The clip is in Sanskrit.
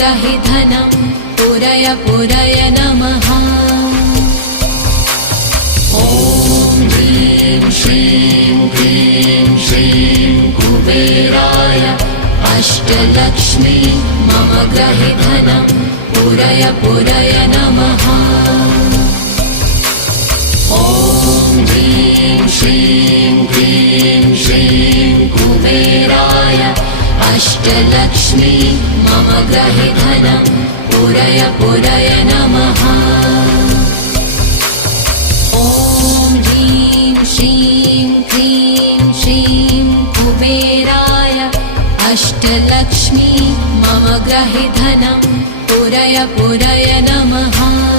ग्रहे धनं पुरय पुरय नमः। ॐ ह्रीं श्रीं क्लीं श्रीं कुबेराय अष्टलक्ष्मी मम ग्रहे धनं पुरय पुरय नमः। ॐ ह्रीं श्रीं क्लीं श्रीं कुबेराय अष्टलक्ष्मी मम ग्रहे धनं पुरय पुरय नमः। ॐ ह्रीं श्रीं क्लीं श्रीं कुबेराय अष्टलक्ष्मी मम ग्रहे धनं पुरय पुरय नमः।